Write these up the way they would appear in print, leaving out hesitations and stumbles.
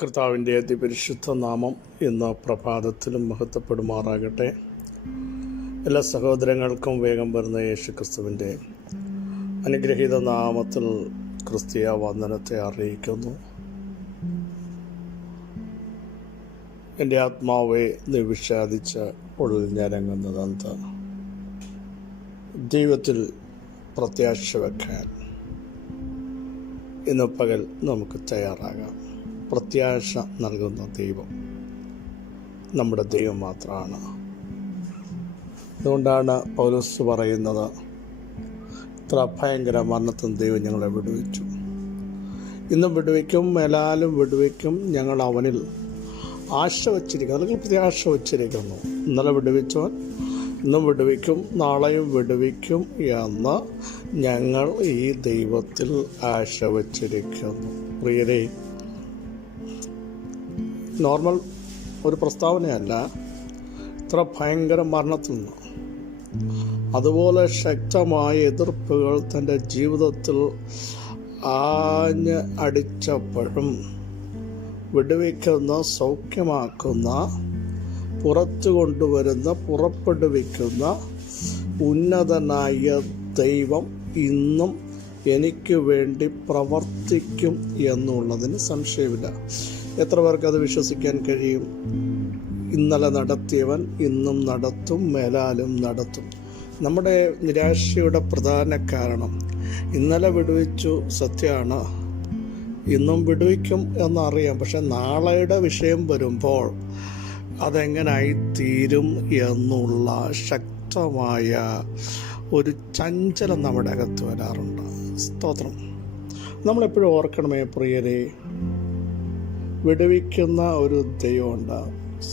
കർത്താവിൻ്റെ അതിപരിശുദ്ധ നാമം ഇന്ന് പ്രഭാതത്തിലും മഹത്വപ്പെടുമാറാകട്ടെ. എല്ലാ സഹോദരങ്ങൾക്കും വേഗം വരുന്ന യേശു ക്രിസ്തുവിൻ്റെ അനുഗ്രഹീത നാമത്തിൽ ക്രിസ്തീയ വന്ദനത്തെ അറിയിക്കുന്നു. എൻ്റെ ആത്മാവെ നീ വിഷാദിച്ച് ഉള്ളിൽ ഞരങ്ങുന്നതെന്ത്? ദൈവത്തിൽ പ്രത്യാശ വയ്ക്കാൻ ഇന്ന് പകൽ നമുക്ക് തയ്യാറാകാം. പ്രത്യാശ നൽകുന്ന ദൈവം നമ്മുടെ ദൈവം മാത്രമാണ്. അതുകൊണ്ടാണ് പൗലോസ് പറയുന്നത്, ഇത്ര ഭയങ്കര മരണത്തിൽ ദൈവം ഞങ്ങളെ വിടുവിച്ചു, ഇന്നും വിടുവിക്കും, മേലാലും വിടുവിക്കും. ഞങ്ങൾ അവനിൽ ആശ വച്ചിരിക്കുന്നു, അല്ലെങ്കിൽ പ്രത്യാശ വച്ചിരിക്കുന്നു. ഇന്നലെ വിടുവിച്ചവൻ ഇന്നും വിടുവിക്കും, നാളെയും വിടുവിക്കും എന്ന് ഞങ്ങൾ ഈ ദൈവത്തിൽ ആശ വച്ചിരിക്കുന്നു. പ്രിയരെ, നോർമൽ ഒരു പ്രസ്താവനയല്ല. ഇത്ര ഭയങ്കര മരണത്തിൽ നിന്ന് അതുപോലെ ശക്തമായ എതിർപ്പുകൾ തൻ്റെ ജീവിതത്തിൽ ആഞ്ഞ് അടിച്ചപ്പോഴും വിടുവിക്കുന്ന, സൗഖ്യമാക്കുന്ന, പുറത്തു കൊണ്ടുവരുന്ന, പുറപ്പെടുവിക്കുന്ന ഉന്നതനായ ദൈവം ഇന്നും എനിക്ക് വേണ്ടി പ്രവർത്തിക്കും എന്നുള്ളതിന് സംശയമില്ല. എത്ര പേർക്ക് അത് വിശ്വസിക്കാൻ കഴിയും? ഇന്നലെ നടത്തിയവൻ ഇന്നും നടത്തും, മേലാലും നടത്തും. നമ്മുടെ നിരാശയുടെ പ്രധാന കാരണം, ഇന്നലെ വിടുവിച്ചു, സത്യമാണ്, ഇന്നും വിടുവിക്കും എന്നറിയാം. പക്ഷെ നാളെയുടെ വിഷയം വരുമ്പോൾ അതെങ്ങനായിത്തീരും എന്നുള്ള ശക്തമായ ഒരു ചഞ്ചലം നമ്മുടെ അകത്ത് വരാറുണ്ട്. സ്തോത്രം. നമ്മളെപ്പോഴും ഓർക്കണമേ പ്രിയരെ, വിടുവിക്കുന്ന ഒരു ദൈവമുണ്ട്,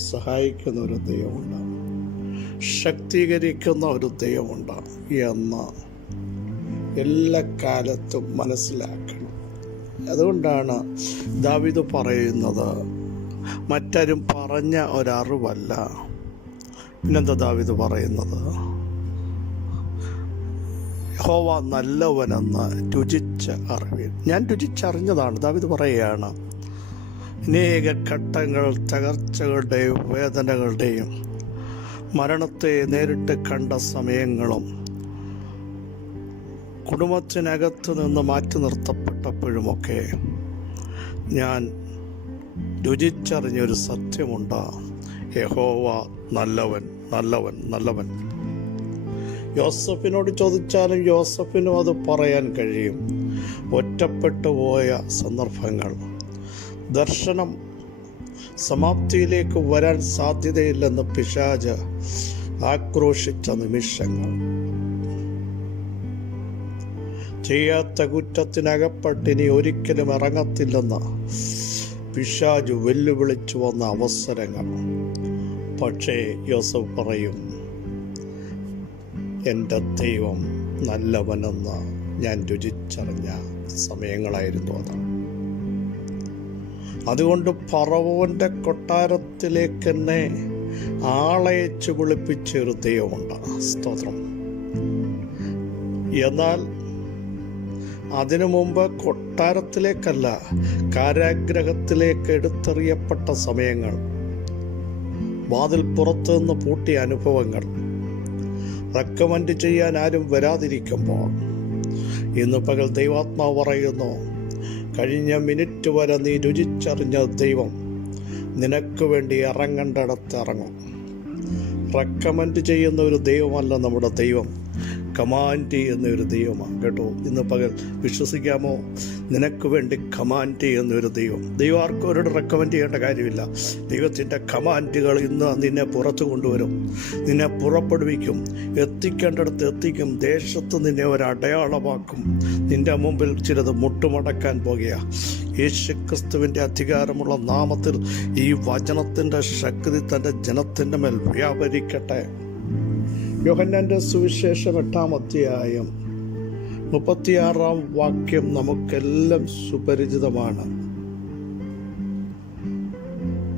സഹായിക്കുന്ന ഒരു ദൈവമുണ്ട്, ശക്തീകരിക്കുന്ന ഒരു ദൈവമുണ്ട് എന്ന് എല്ലാ കാലത്തും മനസ്സിലാക്കണം. അതുകൊണ്ടാണ് ദാവീദ് പറയുന്നത്, മറ്റാരും പറഞ്ഞ ഒരറിവല്ല. പിന്നെന്താ ദാവീദ് പറയുന്നത്? യഹോവ നല്ലവനെന്ന് രുചിച്ച് അറിവീൻ. ഞാൻ രുചിച്ചറിഞ്ഞതാണ്. ദാവീദ് പറയുകയാണ്, അനേക ഘട്ടങ്ങൾ, തകർച്ചകളുടെയും വേദനകളുടെയും മരണത്തെ നേരിട്ട് കണ്ട സമയങ്ങളും കുടുംബത്തിനകത്ത് നിന്ന് മാറ്റി നിർത്തപ്പെട്ടപ്പോഴുമൊക്കെ ഞാൻ രുചിച്ചറിഞ്ഞൊരു സത്യമുണ്ട്, യഹോവ നല്ലവൻ, നല്ലവൻ, നല്ലവൻ. യോസഫിനോട് ചോദിച്ചാലും യോസഫിനും അത് പറയാൻ കഴിയും. ഒറ്റപ്പെട്ടു പോയ സന്ദർഭങ്ങൾ, ദർശനം സമാപ്തിയിലേക്ക് വരാൻ സാധ്യതയില്ലെന്ന് പിശാച് ആക്രോശിച്ച നിമിഷങ്ങൾ, ചെയ്യാത്ത കുറ്റത്തിനകപ്പെട്ടിനി ഒരിക്കലും ഇറങ്ങത്തില്ലെന്ന് പിശാച് വെല്ലുവിളിച്ചു വന്ന അവസരങ്ങൾ. പക്ഷേ യോസഫ് പറയും, എൻ്റെ ദൈവം നല്ലവനെന്ന് ഞാൻ രുചിച്ചറിഞ്ഞ സമയങ്ങളായിരുന്നു അത്. അതുകൊണ്ട് ഫറവോന്റെ കൊട്ടാരത്തിലേക്ക് എന്നെ ആളയച്ച് വിളിപ്പിച്ച ഒരു ദൈവമുണ്ട്. സ്തോത്രം. എന്നാൽ അതിനു മുമ്പ് കൊട്ടാരത്തിലേക്കല്ല, കാരാഗ്രഹത്തിലേക്ക് എടുത്തെറിയപ്പെട്ട സമയങ്ങൾ, വാതിൽ പുറത്തു നിന്ന് പൂട്ടിയ അനുഭവങ്ങൾ, റെക്കമെൻഡ് ചെയ്യാൻ ആരും വരാതിരിക്കുമ്പോൾ ഇന്ന് പകൽ ദൈവാത്മാവ് പറയുന്നു, കഴിഞ്ഞ മിനിറ്റ് വരെ നീ രുചിച്ചറിഞ്ഞ ദൈവം നിനക്ക് വേണ്ടി ഇറങ്ങേണ്ടടത്ത് ഇറങ്ങും. റെക്കമെൻഡ് ചെയ്യുന്ന ഒരു ദൈവമല്ല നമ്മുടെ ദൈവം, കമാൻഡ് ചെയ്യുന്ന ഒരു ദൈവമാണ് കേട്ടോ. ഇന്ന് പകൽ വിശ്വസിക്കാമോ? നിനക്ക് വേണ്ടി കമാൻഡ് ചെയ്യുന്ന ഒരു ദൈവം. ദൈവം ആർക്കും അവരോട് റെക്കമെൻഡ് ചെയ്യേണ്ട കാര്യമില്ല. ദൈവത്തിൻ്റെ കമാൻഡുകൾ ഇന്ന് നിന്നെ പുറത്തു കൊണ്ടുവരും, നിന്നെ പുറപ്പെടുവിക്കും, എത്തിക്കേണ്ടടുത്ത് എത്തിക്കും, ദേശത്ത് നിന്നെ ഒരടയാളമാക്കും. നിന്റെ മുമ്പിൽ ചിലത് മുട്ടുമടക്കാൻ പോകുക. യേശുക്രിസ്തുവിൻ്റെ അധികാരമുള്ള നാമത്തിൽ ഈ വചനത്തിൻ്റെ ശക്തി തൻ്റെ ജനത്തിൻ്റെ മേൽ വ്യാപരിക്കട്ടെ. യോഹന്നാന്റെ സുവിശേഷം 8-ാം അധ്യായം 36-ാം വാക്യം നമുക്കെല്ലാം സുപരിചിതമാണ്.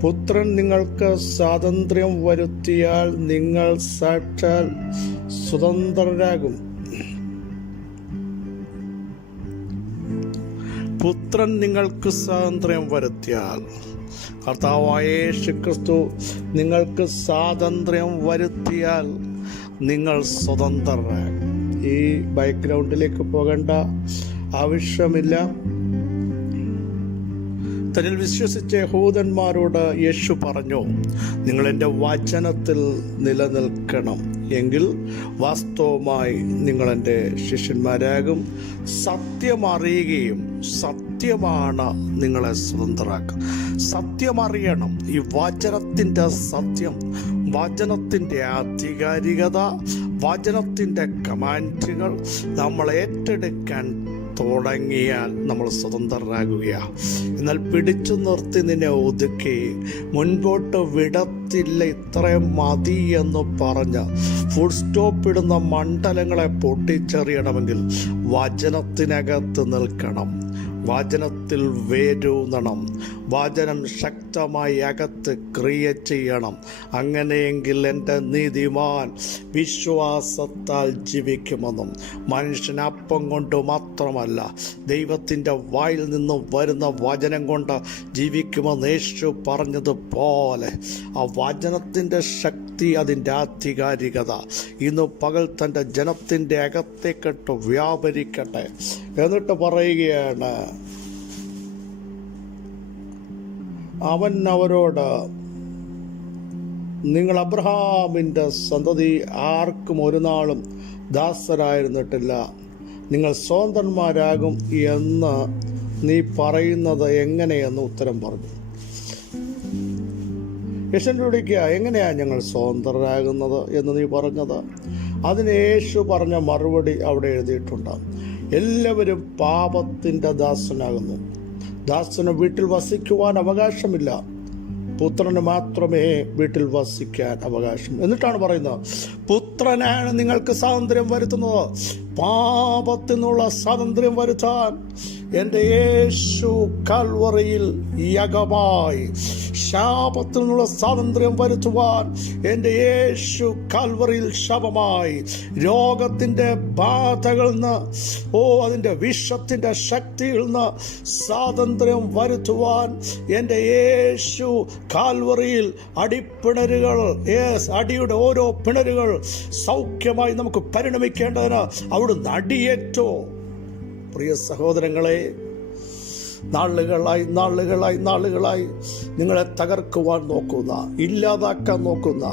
പുത്രൻ നിങ്ങൾക്ക് സ്വാതന്ത്ര്യം വരുത്തിയാൽ നിങ്ങൾ സാക്ഷാൽ സ്വതന്ത്രരാകും. പുത്രൻ നിങ്ങൾക്ക് സ്വാതന്ത്ര്യം വരുത്തിയാൽ കർത്താവായ യേശുക്രിസ്തു നിങ്ങൾക്ക് സ്വാതന്ത്ര്യം വരുത്തിയാൽ നിങ്ങൾ സ്വതന്ത്രരാകും. ഈ ബാക്ക്ഗ്രൗണ്ടിലേക്ക് പോകേണ്ട ആവശ്യമില്ല. തന്നിൽ വിശ്വസിച്ച യഹൂദന്മാരോട് യേശു പറഞ്ഞു, നിങ്ങൾ എൻ്റെ വചനത്തിൽ നിലനിൽക്കണം, എങ്കിൽ വാസ്തവമായി നിങ്ങൾ എൻ്റെ ശിഷ്യന്മാരാകും. സത്യം അറിയുകയും സത്യമാണ് നിങ്ങളെ സ്വതന്ത്രരാക്കുക. സത്യം അറിയണം. ഈ വചനത്തിൻ്റെ സത്യം, വചനത്തിൻ്റെ ആധികാരികത, വചനത്തിൻ്റെ കമാൻഡുകൾ നമ്മൾ ഏറ്റെടുക്കാൻ തുടങ്ങിയാൽ നമ്മൾ സ്വതന്ത്രരാകുകയാണ്. എന്നാൽ പിടിച്ചു നിർത്തി നിന്നെ ഒതുക്കി മുൻപോട്ട് വിടത്തില്ല, ഇത്രയും മതി എന്ന് പറഞ്ഞ് ഫുൾ സ്റ്റോപ്പ് ഇടുന്ന മണ്ഡലങ്ങളെ പൊട്ടിച്ചെറിയണമെങ്കിൽ വചനത്തിനകത്ത് നിൽക്കണം, വചനത്തിൽ വേരൂന്നണം, വചനം ശക്തമായി അകത്ത് ക്രിയ ചെയ്യണം. അങ്ങനെയെങ്കിൽ എൻ്റെ നീതിമാൻ വിശ്വാസത്താൽ ജീവിക്കുമെന്നും മനുഷ്യൻ അപ്പം കൊണ്ട് മാത്രമല്ല ദൈവത്തിൻ്റെ വായിൽ നിന്നും വരുന്ന വചനം കൊണ്ട് ജീവിക്കുമെന്ന് യേശു പറഞ്ഞതുപോലെ ആ വചനത്തിൻ്റെ ശക്തി, അതിൻ്റെ ആധികാരികത ഇന്ന് പകൽ തൻ്റെ ജനത്തിൻ്റെ അകത്തേക്കിട്ട് വ്യാപരിക്കട്ടെ. എന്നിട്ട് പറയുകയാണ്, അവൻ അവരോട്, നിങ്ങൾ അബ്രഹാമിൻ്റെ സന്തതി, ആർക്കും ഒരു നാളും ദാസരായിരുന്നിട്ടില്ല, നിങ്ങൾ സ്വതന്ത്രന്മാരാകും എന്ന് നീ പറയുന്നത് എങ്ങനെയെന്ന് ഉത്തരം പറഞ്ഞു. യേശുവിനോടിക്കുക, എങ്ങനെയാണ് ഞങ്ങൾ സ്വതന്ത്രരാകുന്നത് എന്ന് നീ പറഞ്ഞത്? അതിന് യേശു പറഞ്ഞ മറുപടി അവിടെ എഴുതിയിട്ടുണ്ട്. എല്ലാവരും പാപത്തിൻ്റെ ദാസനാകുന്നു. ദാസന് വീട്ടിൽ വസിക്കുവാൻ അവകാശമില്ല, പുത്രന് മാത്രമേ വീട്ടിൽ വസിക്കാൻ അവകാശം. എന്നിട്ടാണ് പറയുന്നത്, പുത്രനാണ് നിങ്ങൾക്ക് സ്വാതന്ത്ര്യം വരുത്തുന്നത്. പാപത്തിൽ നിന്നുള്ള സ്വാതന്ത്ര്യം വരുത്താൻ എൻ്റെ യേശു കൽവറിയിൽ യാഗമായി, ശാപത്തിൽ നിന്നുള്ള സ്വാതന്ത്ര്യം വരുത്തുവാൻ എൻ്റെ യേശു കൽവറിയിൽ ശാപമായി, രോഗത്തിൻ്റെ ബാധകളിൽ നിന്ന്, അതിൻ്റെ വിഷത്തിൻ്റെ ശക്തിയിൽ നിന്ന് സ്വാതന്ത്ര്യം വരുത്തുവാൻ എൻ്റെ യേശു കാൽവറിയിൽ അടിപ്പിണരുകൾ, അടിയുടെ ഓരോ പിണരുകൾ സൗഖ്യമായി നമുക്ക് പരിണമിക്കേണ്ടതിന് അവിടുന്ന് അടിയേറ്റോ. പ്രിയ സഹോദരങ്ങളെ, നാളുകളായി നിങ്ങളെ തകർക്കുവാൻ നോക്കുന്ന, ഇല്ലാതാക്കാൻ നോക്കുന്ന,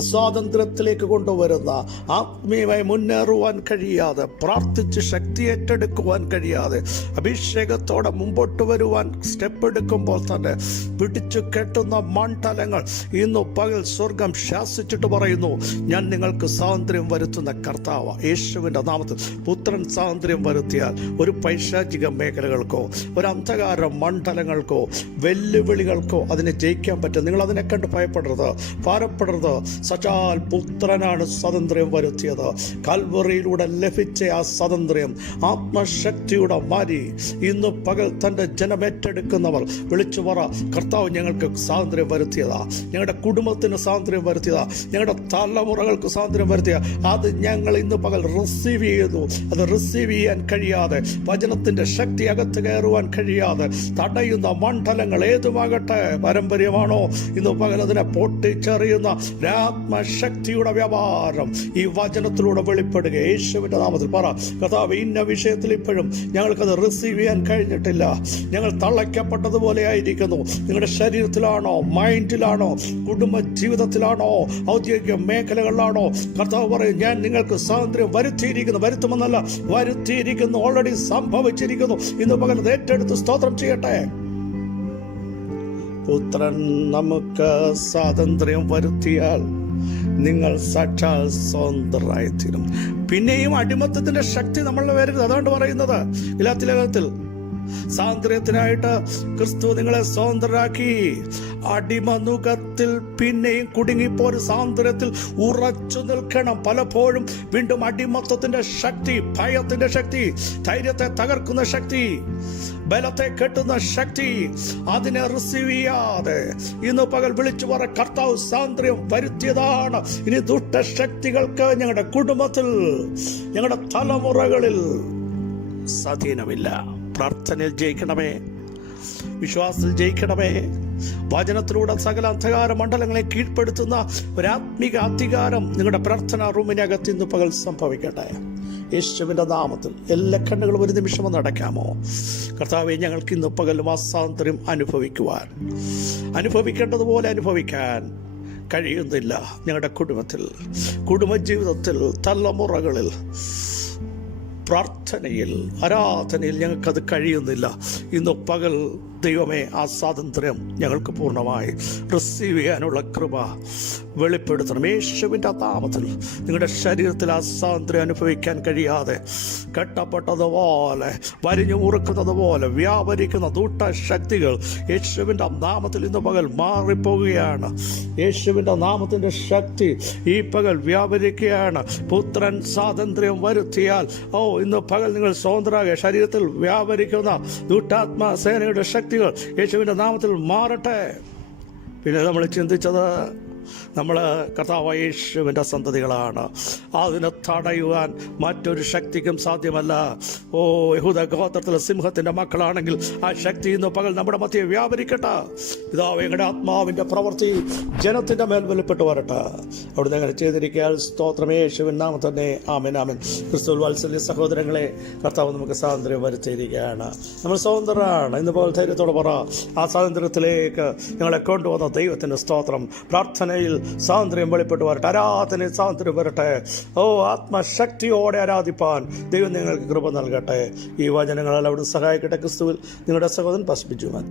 അസ്വാതന്ത്ര്യത്തിലേക്ക് കൊണ്ടുവരുന്ന, ആത്മീയമായി മുന്നേറുവാൻ കഴിയാതെ, പ്രാർത്ഥിച്ച് ശക്തി ഏറ്റെടുക്കുവാൻ കഴിയാതെ, അഭിഷേകത്തോടെ മുമ്പോട്ട് വരുവാൻ സ്റ്റെപ്പ് എടുക്കുമ്പോൾ തന്നെ പിടിച്ചു കെട്ടുന്ന മണ്ഡലങ്ങൾ ഇന്നു പകൽ സ്വർഗം ശാസിച്ചിട്ട് പറയുന്നു, ഞാൻ നിങ്ങൾക്ക് സ്വാതന്ത്ര്യം വരുത്തുന്ന കർത്താവ്. യേശുവിൻ്റെ നാമത്തിൽ പുത്രൻ സ്വാതന്ത്ര്യം വരുത്തിയാൽ ഒരു പൈശാചിക മേഖലകൾക്കോ ഒരു അന്ധകാര മണ്ഡലങ്ങൾക്കോ വെല്ലുവിളികൾക്കോ അതിനെ ജയിക്കാൻ പറ്റും. നിങ്ങൾ അതിനെ കണ്ട് ഭയപ്പെടരുത്, ഭാരപ്പെടരുത്. സച്ചാൽ പുത്രനാണ് സ്വാതന്ത്ര്യം വരുത്തിയത്. കൽവറിയിലൂടെ ലഭിച്ച ആ സ്വാതന്ത്ര്യം, ആത്മശക്തിയുടെ മാരി ഇന്ന് പകൽ തൻ്റെ ജനമേറ്റെടുക്കുന്നവർ വിളിച്ചു പറ, കർത്താവ് ഞങ്ങൾക്ക് സ്വാതന്ത്ര്യം വരുത്തിയതാ, ഞങ്ങളുടെ കുടുംബത്തിന് സ്വാതന്ത്ര്യം വരുത്തിയതാ, ഞങ്ങളുടെ തലമുറകൾക്ക് സ്വാതന്ത്ര്യം വരുത്തിയ, അത് ഞങ്ങൾ ഇന്ന് പകൽ റിസീവ് ചെയ്തു. അത് റിസീവ് ചെയ്യാൻ കഴിയാതെ, വചനത്തിൻ്റെ ശക്തി അകത്ത് കയറുവാൻ കഴിയാതെ തടയുന്ന മണ്ഡലങ്ങൾ ഏതുമാകട്ടെ, പാരമ്പര്യമാണോ, ഇന്ന് പകൽ അതിനെ പൊട്ടിച്ചെറിയുന്ന ആത്മശക്തിയുടെ വ്യാപാരം ഈ വചനത്തിലൂടെ വെളിപ്പെടുക. യേശുവിൻ്റെ നാമത്തിൽ പറ, കർത്താവേ, ഇന്ന വിഷയത്തിൽ ഇപ്പോഴും ഞങ്ങൾക്കത് റിസീവ് ചെയ്യാൻ കഴിഞ്ഞിട്ടില്ല, ഞങ്ങൾ തളയ്ക്കപ്പെട്ടതുപോലെ ആയിരിക്കുന്നു. നിങ്ങളുടെ ശരീരത്തിലാണോ, മൈൻഡിലാണോ, കുടുംബ ജീവിതത്തിലാണോ, ഔദ്യോഗിക മേഖലകളിലാണോ, കർത്താവ് പറയും, ഞാൻ നിങ്ങൾക്ക് സ്വാതന്ത്ര്യം വരുത്തിയിരിക്കുന്നു. വരുത്തുമെന്നല്ല, വരുത്തിയിരിക്കുന്നു, ഓൾറെഡി സംഭവിച്ചിരിക്കുന്നു. ഇന്ന് പകൽ ഏറ്റെടുത്ത് സ്തോത്രം ചെയ്യട്ടെ. പുത്രൻ നമുക്ക് സ്വാതന്ത്ര്യം വരുത്തിയാൽ നിങ്ങൾ സാക്ഷാൽ സ്വതന്ത്രരായിത്തീരും. പിന്നെയും അടിമത്തത്തിന്റെ ശക്തി നമ്മളുടെ വരരുത്. അതുകൊണ്ട് പറയുന്നത് ഗലാത്യലേഖനത്തിൽ, സ്വാതന്ത്ര്യത്തിനായിട്ട് ക്രിസ്തു നിങ്ങളെ സ്വതന്ത്രരാക്കി. അടിമനുഖത്തിൽ പിന്നെയും കുടുങ്ങിപ്പോരു സ്വാതന്ത്ര്യത്തിൽ ഉറച്ചു നിൽക്കണം. പലപ്പോഴും വീണ്ടും അടിമത്തത്തിന്റെ ശക്തി, ഭയത്തിന്റെ ശക്തി, ധൈര്യത്തെ തകർക്കുന്ന ശക്തി, ബലത്തെ കെട്ടുന്ന ശക്തി, അതിനെ റിസീവ് ചെയ്യാതെ ഇന്ന് പകൽ വിളിച്ചു പറ, കർത്താവ് സ്വാതന്ത്ര്യം വരുത്തിയതാണ്. ഇനി ദുഷ്ടശക്തികൾക്ക് ഞങ്ങളുടെ കുടുംബത്തിൽ, ഞങ്ങളുടെ തലമുറകളിൽ സ്വാധീനമില്ല. പ്രാർത്ഥനയിൽ ജയിക്കണമേ, വിശ്വാസത്തിൽ ജയിക്കണമേ, വചനത്തിലൂടെ സകല അന്ധകാര മണ്ഡലങ്ങളെ കീഴ്പ്പെടുത്തുന്ന ഒരാത്മിക അധികാരം നിങ്ങളുടെ പ്രാർത്ഥനാ റൂമിനകത്ത് ഇന്ന് പകൽ സംഭവിക്കട്ടെ. യേശുവിൻ്റെ നാമത്തിൽ എല്ലാ കണ്ണുകളും ഒരു നിമിഷം ഒന്ന് അടയ്ക്കാമോ? കർത്താവെ, ഞങ്ങൾക്ക് ഇന്ന് പകലും ആ സ്വാതന്ത്ര്യം അനുഭവിക്കേണ്ടതുപോലെ അനുഭവിക്കാൻ കഴിയുന്നില്ല. ഞങ്ങളുടെ കുടുംബത്തിൽ, കുടുംബജീവിതത്തിൽ, തലമുറകളിൽ, പ്രാർത്ഥനയിൽ, ആരാധനയിൽ ഞങ്ങൾക്കത് കഴിയുന്നില്ല. ഇന്ന് പകൽ ദൈവമേ, ആ സ്വാതന്ത്ര്യം ഞങ്ങൾക്ക് പൂർണ്ണമായി റിസീവ് ചെയ്യാനുള്ള കൃപ വെളിപ്പെടുത്തണം. യേശുവിൻ്റെ നാമത്തിൽ നിങ്ങളുടെ ശരീരത്തിൽ ആ സ്വാതന്ത്ര്യം അനുഭവിക്കാൻ കഴിയാതെ കെട്ടപ്പെട്ടതുപോലെ, വരിഞ്ഞു മുറുക്കുന്നത് പോലെ വ്യാപരിക്കുന്ന ദൂഷ്ടശക്തികൾ യേശുവിൻ്റെ നാമത്തിൽ ഇന്ന് പകൽ മാറിപ്പോവുകയാണ്. യേശുവിൻ്റെ നാമത്തിൻ്റെ ശക്തി ഈ പകൽ വ്യാപരിക്കുകയാണ്. പുത്രൻ സ്വാതന്ത്ര്യം വരുത്തിയാൽ ഇന്ന് പകൽ നിങ്ങൾ സ്വതന്ത്രരാകുക. ശരീരത്തിൽ വ്യാപരിക്കുന്ന ദുഷ്ടാത്മ സേനയുടെ ശക്തികൾ യേശുവിൻ്റെ നാമത്തിൽ മാറട്ടെ. പിന്നെ നമ്മൾ ചിന്തിച്ചത്, നമ്മൾ കർത്താവായ യേശുവിൻ്റെ സന്തതികളാണ്. അതിനെ തടയുവാൻ മറ്റൊരു ശക്തിക്കും സാധ്യമല്ല. യഹൂദ ഗോത്രത്തിലെ സിംഹത്തിൻ്റെ മക്കളാണെങ്കിൽ ആ ശക്തി ഇന്ന് പകൽ നമ്മുടെ മധ്യേ വ്യാപരിക്കട്ടെ. പിതാവേ, ഞങ്ങളുടെ ആത്മാവിൻ്റെ പ്രവൃത്തി ജനത്തിൻ്റെ മേൽ വെളിപ്പെട്ട് വരട്ടെ. അവിടുന്ന് അങ്ങനെ ചെയ്തിരിക്കാൻ സ്തോത്രം. യേശുവിൻ നാമം തന്നെ ആമേൻ, ആമേൻ. ക്രിസ്തുവിൽ വാത്സല്യ സഹോദരങ്ങളെ, കർത്താവ് നമുക്ക് സ്വാതന്ത്ര്യം വരുത്തിയിരിക്കുകയാണ്. നമ്മൾ സ്വതന്ത്രരാണ്. ഇന്ന് പോലെ ധൈര്യത്തോടെ പറ, ആ സ്വാതന്ത്ര്യത്തിലേക്ക് ഞങ്ങളെ കൊണ്ടുവന്ന ദൈവത്തിൻ്റെ സ്തോത്രം. പ്രാർത്ഥനയിൽ സ്വാതന്ത്ര്യം വെളിപ്പെട്ട് വരട്ടെ. ആരാധനയിൽ സ്വാതന്ത്ര്യം വരട്ടെ. ആത്മശക്തിയോടെ ആരാധിപ്പാൻ ദൈവം നിങ്ങൾക്ക് കൃപ നൽകട്ടെ. ഈ വചനങ്ങളെല്ലാം അവിടുന്ന് സഹായിക്കട്ടെ. ക്രിസ്തുവിൽ നിങ്ങളുടെ സഹോദരൻ പസ്പിജുമാൻ.